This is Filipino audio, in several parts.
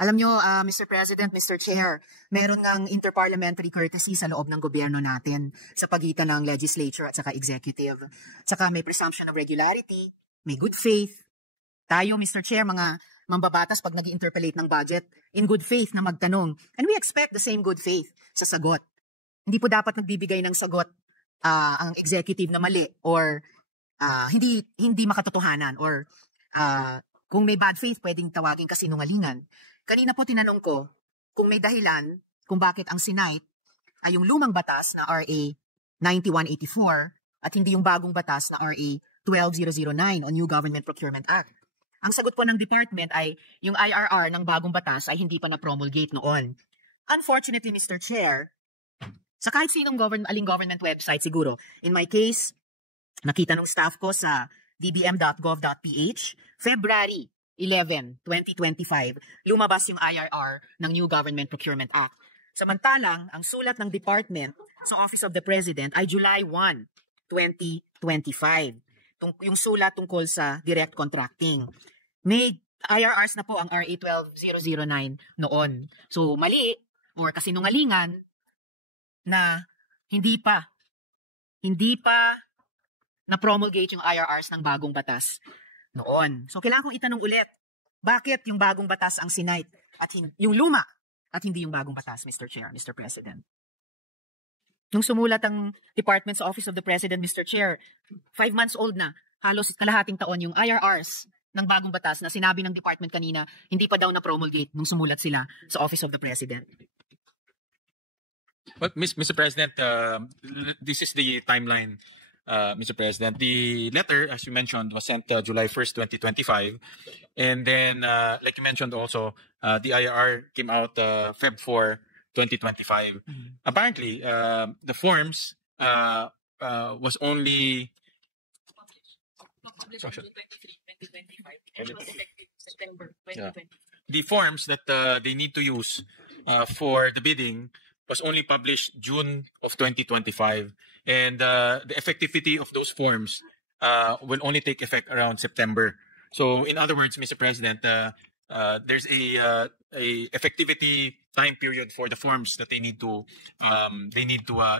Alam nyo, Mr. President, Mr. Chair, meron ngang interparliamentary courtesy sa loob ng gobyerno natin sa pagitan ng legislature at saka executive. Saka may presumption of regularity, may good faith. Tayo, Mr. Chair, mga mambabatas pag nag-interpolate ng budget, in good faith na magtanong. And we expect the same good faith sa sagot. Hindi po dapat nagbibigay ng sagot ang executive na mali or hindi makatotohanan or kung may bad faith, pwedeng tawagin kasinungalingan. Kanina po tinanong ko kung may dahilan kung bakit ang Senate ay yung lumang batas na RA 9184 at hindi yung bagong batas na RA 12009 on New Government Procurement Act. Ang sagot po ng department ay yung IRR ng bagong batas ay hindi pa na-promulgate noon. Unfortunately, Mr. Chair, sa kahit sinong aling government website siguro, in my case, nakita ng staff ko sa dbm.gov.ph, February 11, 2025, lumabas yung IRR ng New Government Procurement Act. Samantalang, ang sulat ng department sa Office of the President ay July 1, 2025. Yung sulat tungkol sa direct contracting. May IRRs na po ang RA 12009 noon. So, mali or kasinungalingan na hindi pa na-promulgate yung IRRs ng bagong batas noon. So, kailangan kong itanong ulit, bakit yung bagong batas ang Senate at yung luma at hindi yung bagong batas, Mr. Chair, Mr. President? Nung sumulat ang department sa Office of the President, Mr. Chair, 5 months old na, halos kalahating taon yung IRRs ng bagong batas na sinabi ng department kanina, hindi pa daw na-promulgate nung sumulat sila sa Office of the President. Well, Mr. President, this is the timeline, Mr. President. The letter, as you mentioned, was sent July 1st, 2025. And then, like you mentioned also, the IRR came out Feb 4, 2025. Apparently, the forms was only September 2020. The forms that they need to use for the bidding was only published June of 2025, and the effectivity of those forms will only take effect around September. So, in other words, Mr. President, there's a effectivity time period for the forms that they need to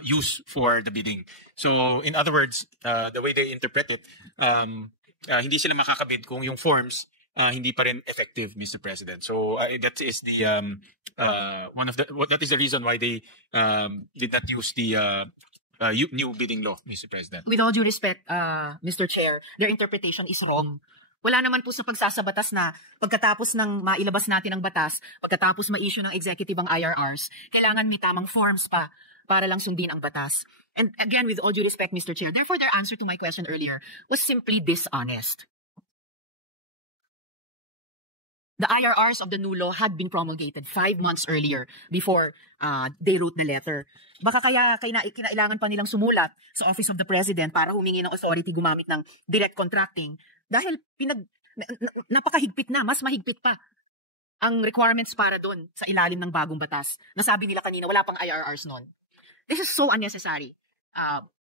use for the bidding. So, in other words, the way they interpret it, hindi sila makakabid kung yung forms hindi pa rin effective, Mr. President. So that is the that is the reason why they did not use the new bidding law, Mr. President. With all due respect, Mr. Chair, their interpretation is wrong. Wala naman po sa pagsasabatas na pagkatapos ng mailabas natin ang batas, pagkatapos ma-issue ng executive ang IRRs, kailangan may tamang forms pa para lang sundin ang batas. And again, with all due respect, Mr. Chair, therefore their answer to my question earlier was simply dishonest. The IRRs of the new law had been promulgated 5 months earlier before they wrote the letter. Baka kaya kinailangan pa nilang sumulat sa Office of the President para humingi ng authority gumamit ng direct contracting dahil napakahigpit na, mas mahigpit pa ang requirements para doon sa ilalim ng bagong batas. Nasabi nila kanina, wala pang IRRs noon. This is so unnecessary,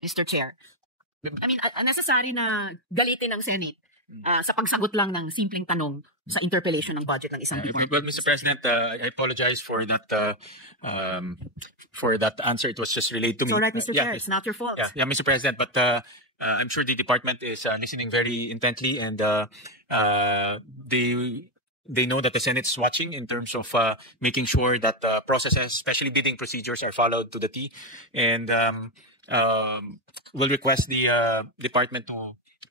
Mr. Chair. I mean, unnecessary na galitin ng Senate sa pagsagot lang ng simpleng tanong sa interpellation ng budget ng isang department. Well, Mr. President, I apologize for that answer. It was just relayed to me. It's all right, Mr. Chair. It's not your fault. Yeah, Mr. President, but I'm sure the department is listening very intently, and they know that the Senate is watching in terms of making sure that processes, especially bidding procedures, are followed to the T. And we'll request the department to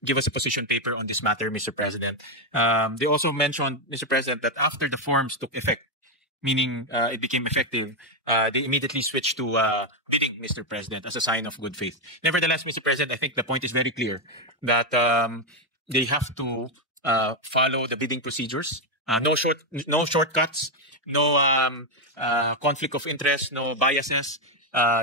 give us a position paper on this matter, Mr. President. They also mentioned, Mr. President, that after the forms took effect, meaning it became effective, they immediately switched to bidding, Mr. President, as a sign of good faith. Nevertheless, Mr. President, I think the point is very clear that they have to follow the bidding procedures. No shortcuts, no conflict of interest, no biases.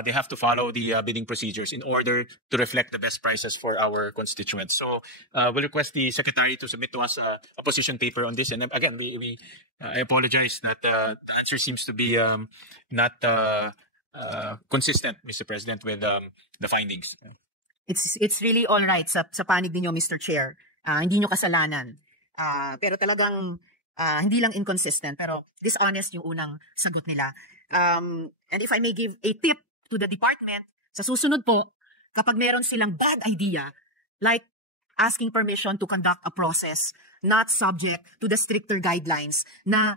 They have to follow the bidding procedures in order to reflect the best prices for our constituents. So we'll request the Secretary to submit to us a position paper on this. And again, I apologize that the answer seems to be not consistent, Mr. President, with the findings. It's really all right sa panig ninyo, Mr. Chair. Hindi nyo kasalanan. Pero talagang Hindi lang inconsistent, pero dishonest yung unang sagot nila. And if I may give a tip to the department, sa susunod po, kapag meron silang bad idea, like asking permission to conduct a process not subject to the stricter guidelines na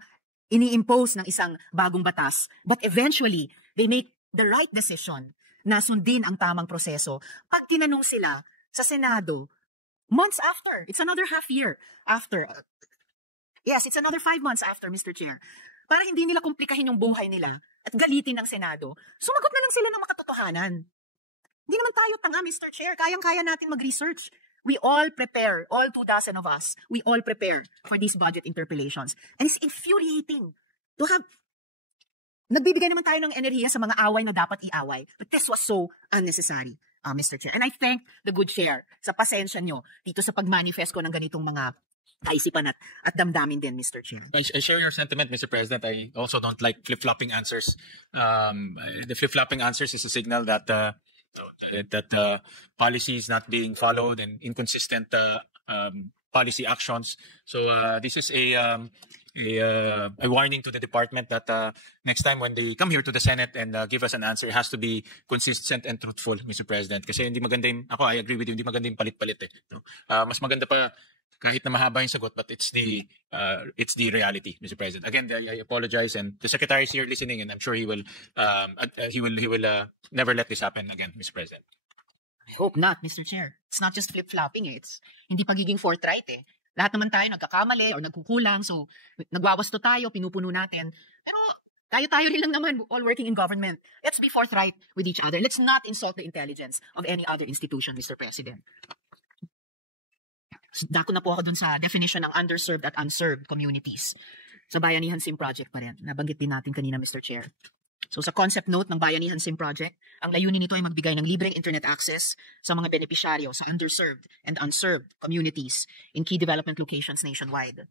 ini-impose ng isang bagong batas, but eventually, they make the right decision na sundin ang tamang proseso. Pag tinanong sila sa Senado, months after, it's another half year after, yes, it's another 5 months after, Mr. Chair, para hindi nila komplikahin yung buhay nila at galitin ng Senado, sumagot na lang sila ng makatotohanan. Hindi naman tayo tanga, Mr. Chair. Kayang-kaya natin mag-research. We all prepare, all 24 of us, we all prepare for these budget interpellations. And it's infuriating to have, nagbibigay naman tayo ng enerhiya sa mga away na dapat iaway. But this was so unnecessary, Mr. Chair. And I thank the good chair sa pasensya nyo dito sa pag-manifest ko ng ganitong mga kaisipan at damdamin din, Mr. Chair. I share your sentiment, Mr. President. I also don't like flip-flopping answers. The flip-flopping answers is a signal that policy is not being followed and inconsistent policy actions. So this is a warning to the department that next time when they come here to the Senate and give us an answer, it has to be consistent and truthful, Mr. President. Kasi hindi maganda yung, ako I agree with you, hindi maganda yung palit-palit eh. No? Mas maganda pa kahit na mahaba yung sagot, but it's the reality, Mr. President. Again, I apologize, and the Secretary is here listening, and I'm sure he will never let this happen again, Mr. President. I hope not, Mr. Chair. It's not just flip-flopping eh. It's hindi pagiging forthright eh. Lahat naman tayo nagkakamali or nagkukulang, so nagwawasto tayo, pinupuno natin. Pero tayo rin lang naman, all working in government. Let's be forthright with each other. Let's not insult the intelligence of any other institution, Mr. President. Dako na po ako dun sa definition ng underserved at unserved communities. Sa Bayanihan SIM Project pa rin. Nabanggit din natin kanina, Mr. Chair. So sa concept note ng Bayanihan SIM Project, ang layunin nito ay magbigay ng libreng internet access sa mga benepisyaryo sa underserved and unserved communities in key development locations nationwide.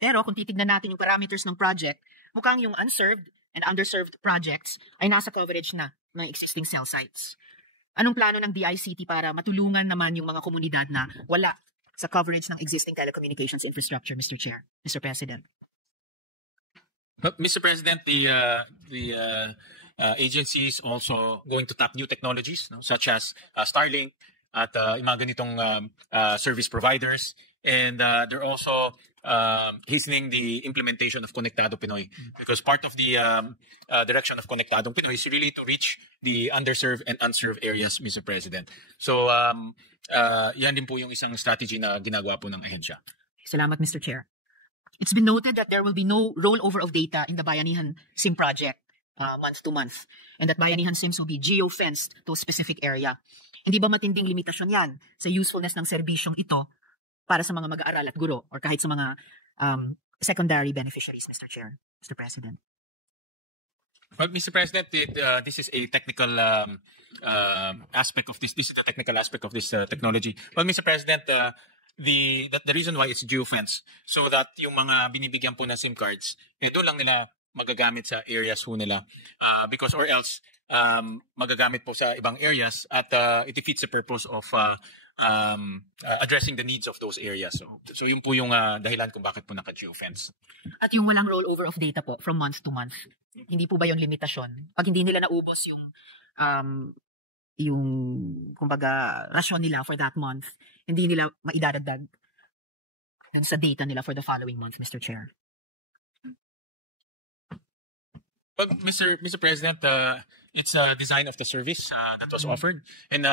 Pero kung titignan natin yung parameters ng project, mukhang yung unserved and underserved projects ay nasa coverage na ng existing cell sites. Anong plano ng DICT para matulungan naman yung mga komunidad na wala sa coverage ng existing telecommunications infrastructure, Mr. Chair, Mr. President? Mr. President, the agency is also going to tap new technologies, no, such as Starlink at yung mga ganitong service providers, and they're also hastening the implementation of Konektado Pinoy, because part of the direction of Konektadong Pinoy is really to reach the underserved and unserved areas, Mr. President. So yan din po yung isang strategy na ginagawa po ng ahensya. Salamat, Mr. Chair. It's been noted that there will be no rollover of data in the Bayanihan SIM project month to month, and that Bayanihan SIMs will be geo-fenced to a specific area. Hindi ba matinding limitasyon yan sa usefulness ng serbisyong ito para sa mga mag-aaral at guro or kahit sa mga secondary beneficiaries, Mr. Chair, Mr. President? Well, Mr. President, this is a technical aspect of this. This is the technical aspect of this technology. Well, Mr. President, the reason why it's geofence, so that yung mga binibigyan po ng SIM cards, doon lang nila magagamit sa areas po nila, because or else magagamit po sa ibang areas at it defeats the purpose of addressing the needs of those areas. So yun po yung dahilan kung bakit po naka-geofence. At yung walang rollover of data po from month to month, hindi po ba yung limitasyon? Pag hindi nila naubos yung kumbaga rasyon nila for that month, hindi nila maidadagdag sa data nila for the following month, Mr. Chair? Well, Mr. President, it's a design of the service that was offered. And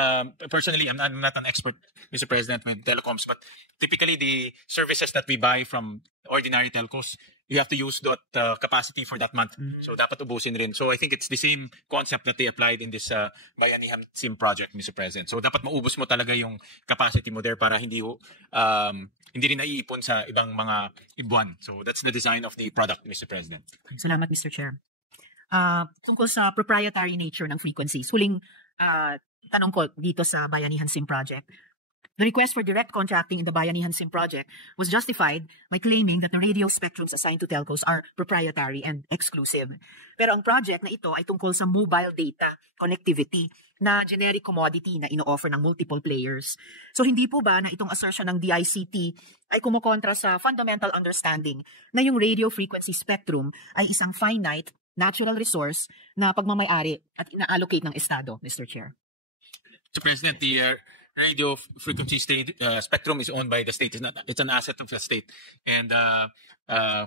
personally, I'm not an expert, Mr. President, with telecoms, but typically the services that we buy from ordinary telcos, you have to use that capacity for that month. So dapat ubusin rin. So I think it's the same concept that they applied in this Bayanihan SIM project, Mr. President. So dapat maubos mo talaga yung capacity mo there para hindi rin naiipon sa ibang mga ibuan. So that's the design of the product, Mr. President. Salamat, Mr. Chair. Tungkol sa proprietary nature ng frequencies, huling tanong ko dito sa Bayanihan SIM project, The request for direct contracting in the Bayanihan SIM project was justified by claiming that the radio spectrums assigned to telcos are proprietary and exclusive. Pero ang project na ito ay tungkol sa mobile data connectivity na generic commodity na ino-offer ng multiple players. So hindi po ba na itong assertion ng DICT ay kumukontra sa fundamental understanding na yung radio frequency spectrum ay isang finite natural resource na pagmamayari at ina-allocate ng Estado, Mr. Chair? Mr. President, the radio frequency spectrum is owned by the state. It's an asset of the state. And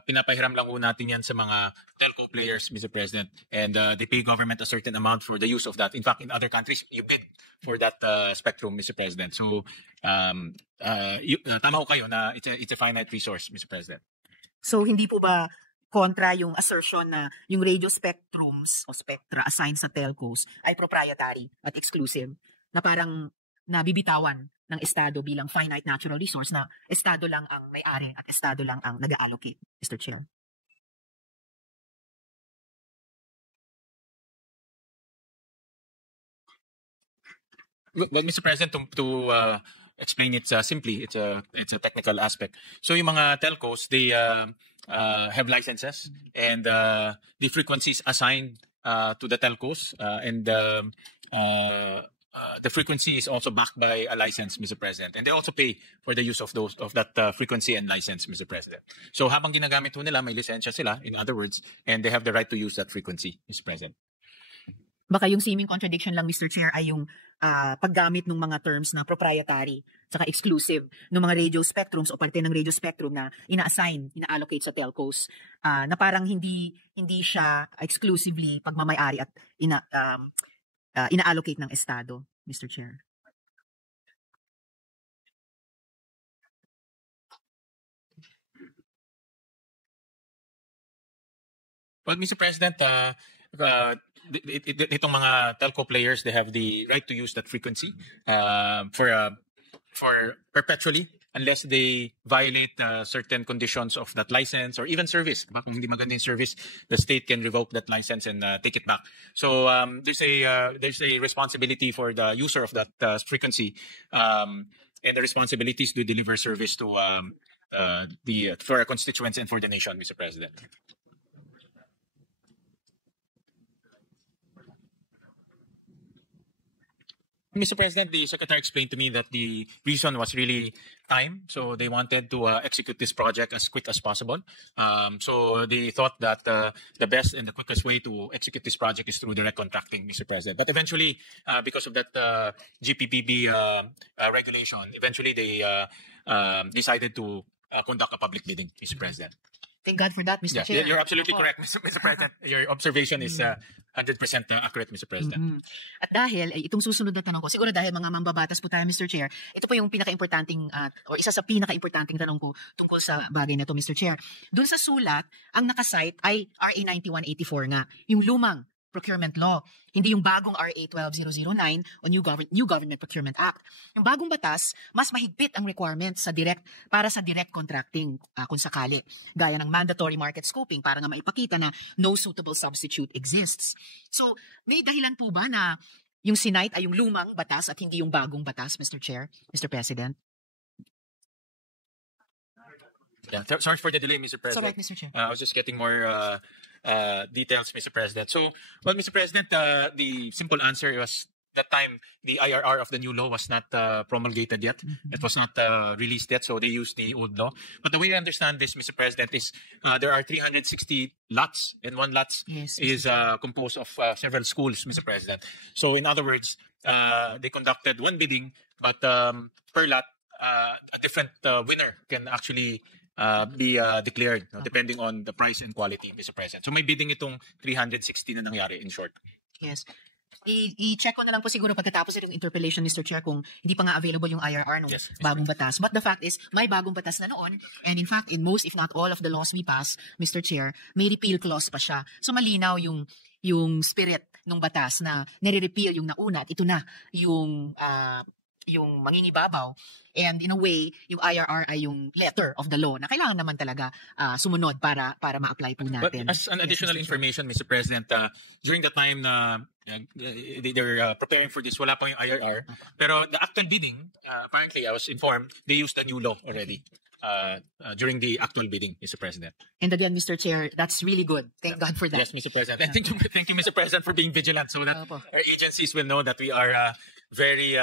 pinapahiram lang po natin yan sa mga telco players, Mr. President. And they pay government a certain amount for the use of that. In fact, in other countries, you bid for that spectrum, Mr. President. So, tama ko kayo na it's a finite resource, Mr. President. So, hindi po ba kontra yung assertion na yung radio spectrums o spectra assigned sa telcos ay proprietary at exclusive na parang nabibitawan ng Estado bilang finite natural resource na Estado lang ang may-ari at Estado lang ang nag-allocate, Mr. Chair? Well, Mr. President, to explain it simply, it's a technical aspect. So yung mga telcos, they have licenses and the frequencies assigned to the telcos and the frequency is also backed by a license, Mr. President. And they also pay for the use of that frequency and license, Mr. President. So habang ginagamit nila, may lisensya sila, in other words, and they have the right to use that frequency, Mr. President. Baka yung seeming contradiction lang, Mr. Chair, ay yung paggamit ng mga terms na proprietary saka exclusive ng mga radio spectrums o parte ng radio spectrum na ina-assign, ina-allocate sa telcos na parang hindi siya exclusively pagmamayari at ina-allocate ng Estado, Mr. Chair. Well, Mr. President, itong mga telco players, they have the right to use that frequency for perpetually unless they violate certain conditions of that license or even service. Diba? Kung hindi maganda yung service, the state can revoke that license and take it back. So there's a responsibility for the user of that frequency, and the responsibilities to deliver service to for our constituents and for the nation, Mr. President. Mr. President, the Secretary explained to me that the reason was really time. So they wanted to execute this project as quick as possible. So they thought that the best and the quickest way to execute this project is through direct contracting, Mr. President. But eventually, because of that GPPB regulation, eventually they decided to conduct a public bidding, Mr. President. Thank God for that, Mr. Chair. You're absolutely correct, Mr. President. Your observation is 100% accurate, Mr. President. At dahil, itong susunod na tanong ko, siguro dahil mga mambabatas po tayo, Mr. Chair, ito po yung pinaka-importanting, o isa sa pinaka-importanting tanong ko tungkol sa bagay na to, Mr. Chair. Doon sa sulat, ang nakasite ay RA 9184 nga, yung lumang procurement law. Hindi yung bagong RA 12009 o New Government Procurement Act. Yung bagong batas, mas mahigpit ang requirements para sa direct contracting kung sakali. Gaya ng mandatory market scoping para nga maipakita na no suitable substitute exists. So, may dahilan po ba na yung sinite ay yung lumang batas at hindi yung bagong batas, Mr. Chair, Mr. President? Yeah, sorry for the delay, Mr. President. It's all right, Mr. Chair. I was just getting more details, Mr. President. So, well, Mr. President, the simple answer was that time the IRR of the new law was not promulgated yet. It was not released yet, so they used the old law. But the way I understand this, Mr. President, is there are 360 lots, and one lot is composed of several schools, Mr. President. So, in other words, they conducted one bidding, but per lot, a different winner can actually be declared depending on the price and quality, Mr. President. So may bidding itong 360 na nangyari, in short. Yes. I-check ko na lang po siguro pagkatapos yung interpellation, Mr. Chair, kung hindi pa nga available yung IRR ng bagong batas. But the fact is, may bagong batas na noon, and in fact, in most, if not all of the laws we pass, Mr. Chair, may repeal clause pa siya. So malinaw yung spirit ng batas na nire-repeal yung nauna at ito na yung yung mangingibabaw. And in a way, yung IRR ay yung letter of the law na kailangan naman talaga sumunod para ma-apply po But natin. as an additional information, Mr. President, during the time na they're preparing for this, wala pa yung IRR. Pero the actual bidding, apparently, I was informed, they used a new law already during the actual bidding, Mr. President. And again, Mr. Chair, that's really good. Thank God for that. Yes, Mr. President. And thank you, Mr. President, for being vigilant so that Opo. our agencies will know that we are very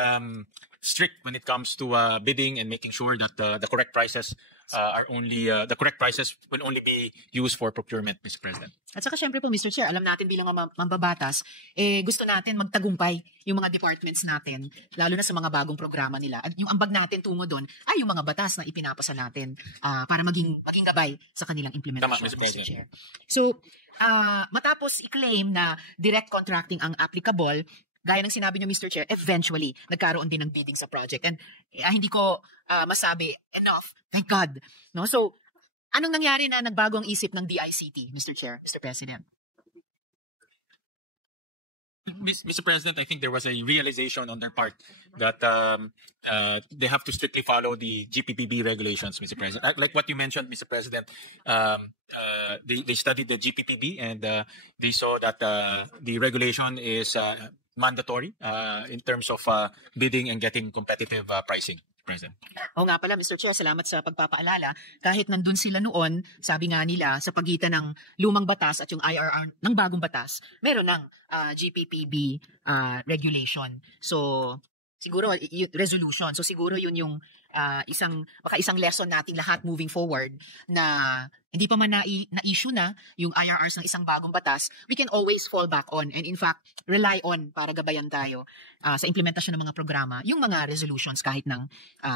strict when it comes to bidding and making sure that the correct prices are only the correct prices will only be used for procurement, Mr. President. At saka syempre po, Mr. Chair, alam natin bilang mambabatas, gusto natin magtagumpay yung mga departments natin, lalo na sa mga bagong programa nila. At yung ambag natin tungo doon ay yung mga batas na ipinapasa natin para maging gabay sa kanilang implementasyon, Tama, Mr. President. Chair. So, matapos i-claim na direct contracting ang applicable, gaya ng sinabi niyo, Mr. Chair, eventually, nagkaroon din ng bidding sa project. And hindi ko masabi enough, thank God. No? So, anong nangyari na nagbago ang isip ng DICT, Mr. Chair, Mr. President? Mr. President, I think there was a realization on their part that they have to strictly follow the GPPB regulations, Mr. President. Like what you mentioned, Mr. President, they studied the GPPB and they saw that the regulation is mandatory in terms of bidding and getting competitive pricing. President. Oo nga pala, Mr. Chair, salamat sa pagpapaalala. Kahit nandun sila noon, sabi nga nila, sa pagitan ng lumang batas at yung IRR ng bagong batas, meron ng GPPB regulation. So, siguro, resolution. So, siguro yun yung isang lesson nating lahat moving forward na hindi pa man na-issue na yung IRRs ng isang bagong batas, we can always fall back on and in fact, rely on para gabayan tayo sa implementasyon ng mga programa, yung mga resolutions kahit ng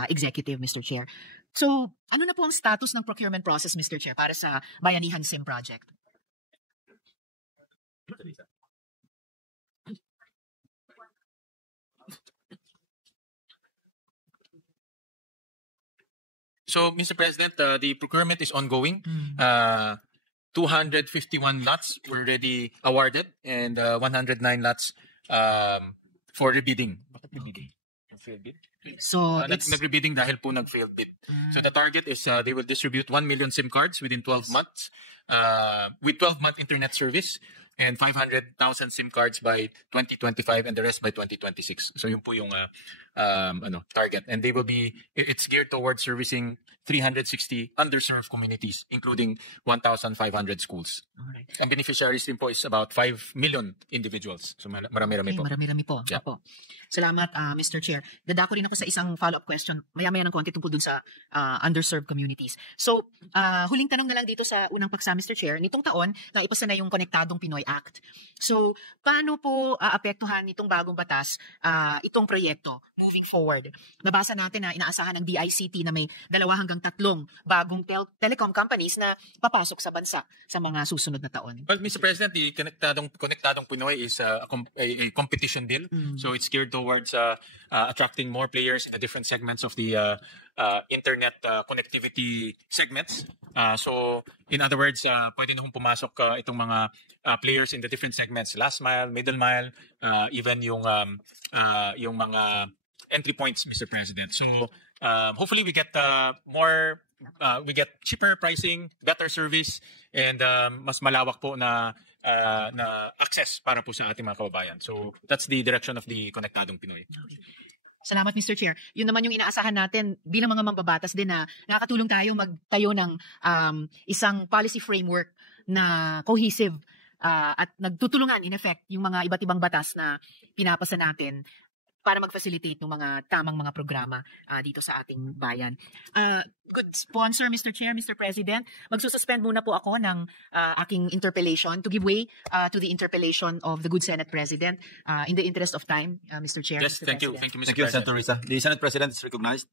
executive, Mr. Chair. So, ano na po ang status ng procurement process, Mr. Chair, para sa Bayanihan SIM project? So, Mr. President, the procurement is ongoing. 251 lots were already awarded and 109 lots for rebidding. Bakit rebidding? Failed bid? So, nag-rebidding dahil po nag-failed bid. So, the target is they will distribute 1 million SIM cards within 12 months with 12-month internet service and 500,000 SIM cards by 2025 and the rest by 2026. So, yun po yung target. And they will it's geared towards servicing 360 underserved communities, including 1,500 schools. Alright. Ang beneficiaries din po is about 5 million individuals. So, marami-rami po. Marami-rami po. Yeah. Opo. Salamat, Mr. Chair. Dadako rin ako sa isang follow-up question, maya-maya ng konti tungkol dun sa underserved communities. So, huling tanong na lang dito sa unang paksa, Mr. Chair. Nitong taon, naipasa na yung Konektadong Pinoy Act. So, paano po aapektuhan nitong bagong batas itong proyekto moving forward? Nabasa natin na inaasahan ng DICT na may 2 hanggang 3 bagong telecom companies na papasok sa bansa sa mga susunod na taon. Well, Mr. President, the Konektadong Pinoy is a competition deal. So it's geared towards attracting more players in the different segments of the internet connectivity segments. So in other words, pwede na hong pumasok itong mga players in the different segments, last mile, middle mile, even yung mga entry points, Mr. President. So hopefully we get we get cheaper pricing, better service, and mas malawak po na access para po sa ating mga kababayan. So that's the direction of the Konektadong Pinoy. Okay. Salamat, Mr. Chair. Yun naman yung inaasahan natin bilang mga mambabatas din na nakakatulong tayo magtayo ng isang policy framework na cohesive at nagtutulungan in effect yung mga iba't ibang batas na pinapasa natin para mag-facilitate ng mga tamang mga programa dito sa ating bayan. Good sponsor, Mr. Chair, Mr. President. Magsususpend muna po ako ng aking interpellation to give way to the interpellation of the good Senate President in the interest of time, Mr. Chair. Yes, Mr. thank you. President. Thank you, Mr. Thank you, President. Senator Risa. The Senate President is recognized.